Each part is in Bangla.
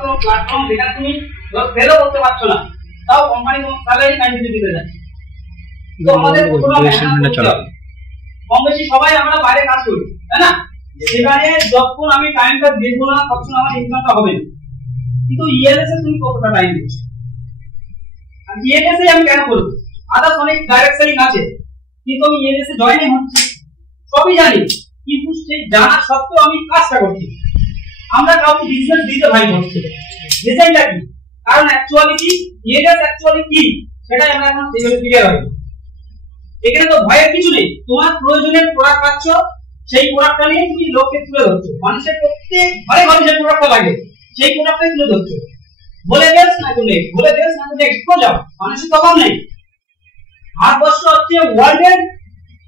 একমাত্র প্ল্যাটফর্ম যেখানে তুমি ফেলও করতে পারছো না, তাও কোম্পানি তোমার স্যালারি কন্টিনিউ দিতে যাচ্ছে। তো আমাদের কম বেশি সবাই আমরা বাইরে কাজ করি, তাই না? সেখানে যখন আমি টাইমটা দেবো না তখন আমার ইনকামটা হবে না। কিন্তু ইএলএস এ তুমি কতটা টাইম দিচ্ছ? আর ইএলএস এ আমি কেন করবো? আদার্স অনেক ডাইরেক্ট সেলিং আছে, কিন্তু আমি ইএলএস এ জয়েন হচ্ছি, সবই জানি, কিন্তু সেই জানা সত্ত্বেও আমি কাজটা করছি। আমরা কাউকে বিজনেস দিতে ভাই হচ্ছে রিজনটা কি? কারণ অ্যাকচুয়ালি কি ইএলএস অ্যাকচুয়ালি কি সেটাই আমরা এখন সেইভাবে ক্লিয়ার হই। এখানে তো ভয়ের কিছু নেই, তোমার প্রয়োজনের প্রোডাক্ট পাচ্ছ, সেই প্রোডাক্টটা নিয়ে তুমি লোককে তুলে ধরছো। মানুষের প্রত্যেক ঘরে ঘরে যে প্রোডাক্টটা লাগে সেই প্রোডাক্টটাই তুলে ধরছো। বলে বেশ না তো নেই, বলে বেশ না তো এক্সপো যাও, মানুষের তখন নেই। ভারতবর্ষ হচ্ছে ওয়ার্ল্ডের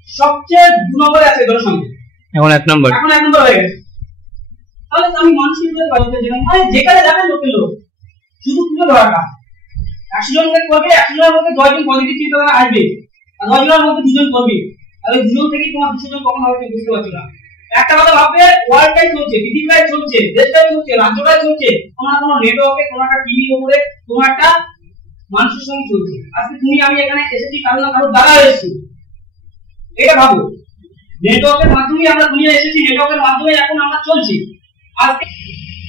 সবচেয়ে 2 নম্বরে আছে জনসংখ্যা, এখন 1 নম্বর হয়ে গেছে। তাহলে আমি মানুষকে বলতে পারি যে যেখানে যাবেন লোকের লোক শুধু তুলে ধরাটা 100 জনকে করবে, 100 জনের মধ্যে 10 জন পজিটিভ চিন্তাধারা আসবে, আর 10 জনের মধ্যে 2 জন করবে। আর ওই 2 জন থেকে তোমার 200 জন কখন হবে বুঝতে পারছো না। একটা কথা ভাববে, ওয়ার্ল্ডটাই চলছে, পৃথিবীটাই চলছে, দেশটাই চলছে, রাজ্যটাই চলছে, তোমার কোনো নেটওয়ার্কে, তোমার একটা টিভির উপরে, তোমার একটা মানুষের সঙ্গে চলছে। আজকে তুমি আমি এখানে এসেছি কারণ না কারো দ্বারা এসেছি, এটা ভাবো। নেটওয়ার্কের মাধ্যমে আমরা দুনিয়া এসেছি, নেটওয়ার্কের মাধ্যমে এখন আমরা চলছি। আজকে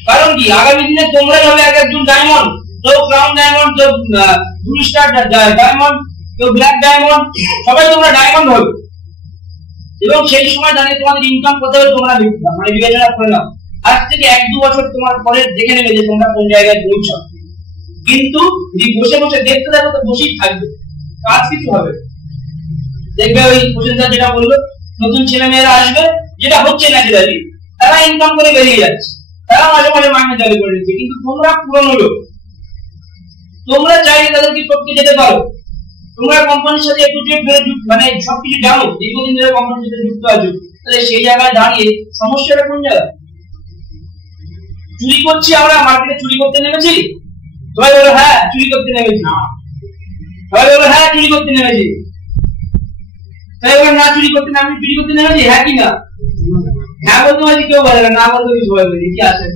কারণ কি আগামী দিনে তোমরাই হবে এক একজন ডায়মন্ড, তো ক্রাউন ডায়মন্ড, তো ব্লু স্টার ডায়মন্ড, তো ব্ল্যাক ডায়মন্ড, সবাই তোমরা ডায়মন্ড হবে। এবং সেই সময় দাঁড়িয়ে তোমাদের ইনকাম কত হবে তোমরা মানে বিবেচনা করে নাও। আজ থেকে 1-2 বছর তোমার পরে দেখে নেবে যে তোমরা কোন জায়গায় পৌঁছো। কিন্তু যদি বসে বসে দেখতে থাকো তো বসেই থাকবে, কাজ কিছু হবে। দেখবে ওই প্রসেনদা যেটা বললো, নতুন ছেলে মেয়েরা আসবে, যেটা হচ্ছে ন্যাচারালি, তারা ইনকাম করে বেরিয়ে যাচ্ছে, তারা মাঝে মাঝে মাইনে চালু করে দিচ্ছে। কিন্তু তোমরা পুরনো লোক, তোমরা চাইলে তাদেরকে টপকে যেতে পারো। তোমরা কোম্পানির সাথে একটু মানে সবকিছু জানো, দীর্ঘদিন ধরে কোম্পানির সাথে যুক্ত আছো, তাহলে সেই জায়গায় দাঁড়িয়ে সমস্যাটা কোন জায়গায়? চুরি করছি আমরা, মার্কেটে চুরি করতে নেমেছি, সবাই বলো হ্যাঁ চুরি করতে নেমেছি, সবাই বলো হ্যাঁ চুরি করতে নেমেছি, সবাই বলো না চুরি করতে না, আমি চুরি করতে নেমেছি, হ্যাঁ কি না? হ্যাঁ বলতে পারছি, কেউ বলে না বলতে সবাই বলি কি আসে।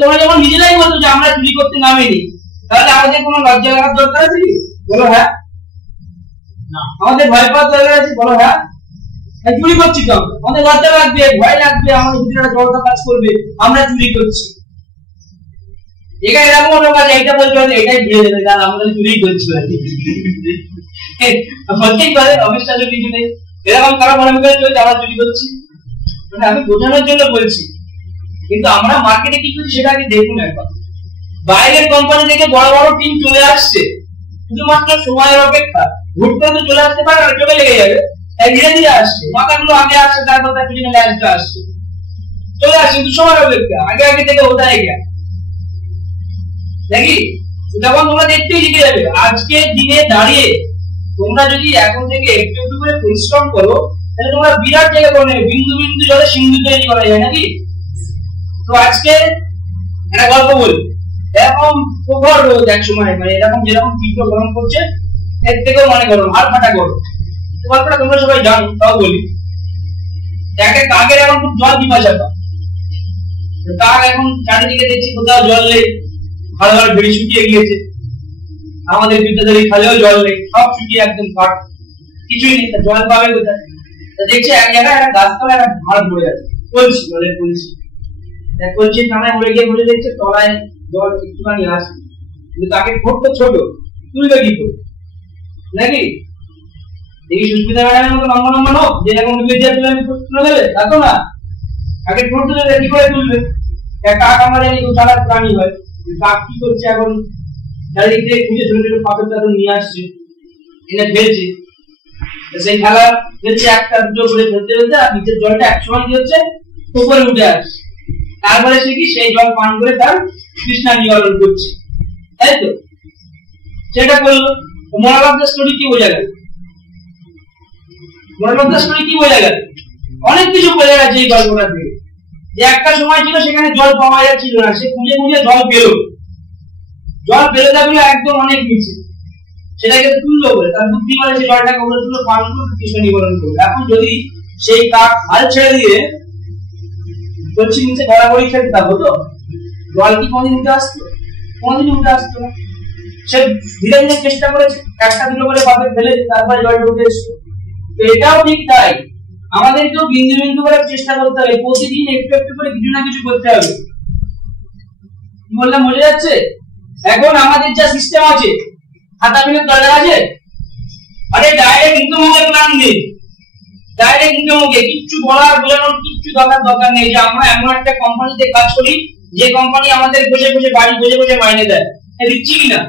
তোমরা যখন নিজেরাই বলছো যে আমরা চুরি করতে নামিনি, তাহলে আমাদের কোনো লজ্জা লাগার দরকার আছে? বলো হ্যাঁ। আমাদের ভয় পাওয়ার দরকার আছে? বলো হ্যাঁ। চুরি করছি তো আমাদের লজ্জা লাগবে, ভয় লাগবে, আমাদের ভিতরে জড়তা কাজ করবে, আমরা চুরি করছি। এখানে এরকম লোক আছে, এইটা বলতে হবে, এটাই দিয়ে দেবে, কারণ আমাদের চুরি করছি বলতেই পারে, অবিশ্বাস্য কিছু নেই। এরকম কারো মনে করে চলছে আমরা চুরি করছি, মানে আমি বোঝানোর জন্য বলছি। কিন্তু আমরা মার্কেটে কি করছি সেটা আগে দেখুন একবার। বাইরের কোম্পানি থেকে বড় বড় টিম চলে আসছে, শুধুমাত্র সময়ের অপেক্ষা। ঘুরতে তো চলে আসতে পারে না, চলে লেগে যাবে, ধীরে ধীরে আসছে, মাথাগুলো আগে আসছে, তারপর তার পিছনে ল্যান্সটা আসছে, চলে আসছে, কিন্তু সময়ের অপেক্ষা, আগে আগে থেকে ওটাই গেছে নাকি? যখন তোমরা দেখতেই শিখে যাবে। আজকের দিনে দাঁড়িয়ে তোমরা যদি এখন থেকে একটু একটু করে পরিশ্রম করো, তাহলে তোমরা বিরাট জায়গা করে নেবে। বিন্দু বিন্দু জলে সিন্ধু তৈরি করা যায় নাকি? তো আজকে একটা গল্প বলি। এরকম প্রখর রোদ এক সময়, মানে এরকম যেরকম তীব্র গরম করছে, এর থেকেও মানে গরম, আর ফাটা গরম। গল্পটা তোমরা সবাই জানো, তাও বলি। একটা কাকের এখন খুব জল পিপাসা পায়, কাক এখন চারিদিকে দেখছি কোথাও জল নেই, ভালো ভালো বেড়ি শুকিয়ে গিয়েছে, আমাদের বিদ্যাধরী খালেও জল নেই, সব শুকিয়ে একদম ফাট, কিছুই নেই, জল পাবে কোথায়? দেখছি এক জায়গায় একটা গাছতলায় একটা ভাড় পড়ে আছে, বলছি জলের বলছি বলছি থানায় উড়ে গিয়ে বলে দেখছে তলায় জল একটুখানি আছে, কিন্তু তাকে ঠোঁট তো ছোট, তুলবে কি করে নাকি? দেখি সুস্মিতা ম্যাডামের মতো লম্বা লম্বা নোক, যেরকম বিবেচিয়া তুলে আমি তুলে দেবে, তা তো না, তাকে ঠোঁট তুলে কি করে তুলবে? কাক আমরা জানি খুব চালাক প্রাণী হয়, কাক কি করছে এখন চারিদিক থেকে খুঁজে ছোট ছোট পাথর টাথর নিয়ে আসছে, এনে ফেলছে, সেই খেলা ফেলছে একটা দুটো করে ফেলতে ফেলতে, আর নিচের জলটা একসময় কি হচ্ছে উপরে উঠে আসছে, তারপরে সে কি সেই জল পান করে তার তৃষ্ণা নিবারণ করছে, তাই তো? সেটা করলো। মোরাল অফ দ্য স্টোরি কি বোঝা গেল? মোরাল অফ দ্য স্টোরি কি বোঝা গেল? অনেক কিছু বোঝা গেছে এই গল্পটা থেকে। যে একটা সময় ছিল সেখানে জল পাওয়া যাচ্ছিল না, সে খুঁজে খুঁজে জল পেল, জল পেলে থাকলো একদম অনেক নিচে, সেটাকে তুললো বলে তার বুদ্ধি বলে সে জলটাকে উপরে তুলে পান করে তৃষ্ণা নিবারণ করবে। এখন যদি সেই কাক হাল ছেড়ে দিয়ে বলছি নিচে গড়াগড়ি খেতে থাকবো, তো জল কি কোনদিন নিতে আসতো? কোনদিন উঠে আসতো না। সে ধীরে ধীরে চেষ্টা করেছে, একটা দুটো করে পাবে ফেলে তারপরে জল ঢুকে এসছে। এটাও ঠিক তাই, আমাদেরকেও বিন্দু বিন্দু করে চেষ্টা করতে হবে, প্রতিদিন একটু একটু করে কিছু না কিছু করতে হবে। বললাম বোঝা যাচ্ছে? এখন আমাদের যা সিস্টেম আছে, খাতা পেনের দরকার আছে? আরে ডাইরেক্ট ইনকাম হবে প্ল্যান নেই, ডাইরেক্ট ইনকাম হবে, কিচ্ছু বলার বোঝানোর কিচ্ছু দরকার নেই যে আমরা এমন একটা কোম্পানিতে কাজ করি যে কোম্পানি আমাদের বসে বসে বাড়ি বসে বসে মাইনে দেয়, দিচ্ছি কিনা?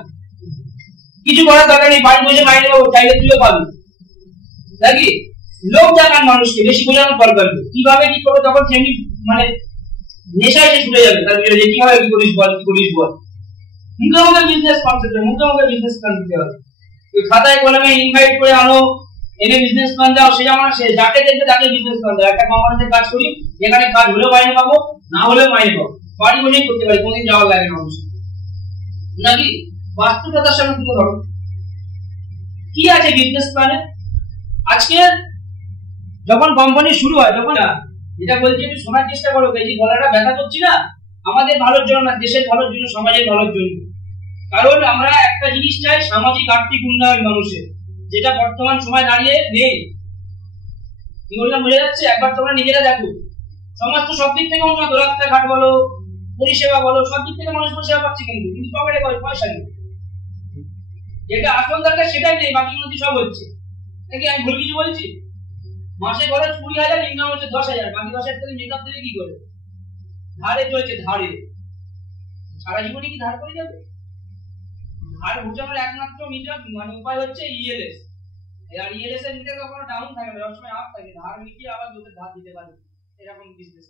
কিছু বলার দরকার নেই, বাড়ি বসে মাইনে পাবো, চাইলে তুইও পাবি নাকি? লোক দেখান মানুষকে, বেশি বোঝানোর দরকার নেই। কিভাবে কি করবে তখন সেমনি মানে নেশায় সে ছুটে যাবে তার ভিতরে, যে কিভাবে কি করিস বল, কি করিস বল। মুখে মুখে বিজনেস কনসেপ্ট, মুখে মুখে বিজনেস প্ল্যান দিতে হবে। খাতায় কলমে ইনভাইট করে আনো, এনে বিজনেস প্ল্যান দাও, সে যেমন সে যাকে দেখবে তাকে বিজনেস প্ল্যান দাও। একটা কোম্পানিতে কাজ করি যেখানে কাজ হলেও মাইনে পাবো, না হলেও মাইনে পাবো, বাড়ি বসেই করতে পারি, কোনদিন যাওয়ার লাগে না অবশ্যই নাকি? বাস্তবতার সামনে তুলে ধরো কি আছে বিজনেস প্ল্যানে। আজকে যখন কোম্পানি শুরু হয়, যখন যেটা বলছি একটু শোনার চেষ্টা করো, এই যে গলাটা ব্যথা করছি না, আমাদের ভালোর জন্য না, দেশের ভালোর জন্য, সমাজের ভালোর জন্য। কারণ আমরা একটা জিনিস চাই, সামাজিক আর্থিক উন্নয়ন মানুষের, যেটা বর্তমান সময় দাঁড়িয়ে নেই। কি বললাম বোঝা যাচ্ছে? একবার তোমরা নিজেরা দেখো, সমাজ তো সব দিক থেকে উন্নত, রাস্তাঘাট বলো, পরিষেবা বলো, সব দিক থেকে মানুষ পরিষেবা পাচ্ছে, কিন্তু পকেটে পয়সা নেই। যেটা আসল দরকার সেটাই নেই, বাকি মধ্যে সব হচ্ছে নাকি? আমি ভুল কিছু বলছি? মাসে খরচ 20,000, ইনকাম হচ্ছে 10,000, বাকি 10,000 থেকে মেকআপ দিলে কি করে? ধারে চলছে, ধারে। সারা জীবনে কি ধার করে যাবে? ধার ঘুচানোর একমাত্র মিটার মানে উপায় হচ্ছে ইএলএস। আর ইএলএস এর মিটার কখনো ডাউন থাকে না, সবসময় আপ থাকে। ধার মিটিয়ে আবার লোকের ধার দিতে পারে, এরকম বিজনেস।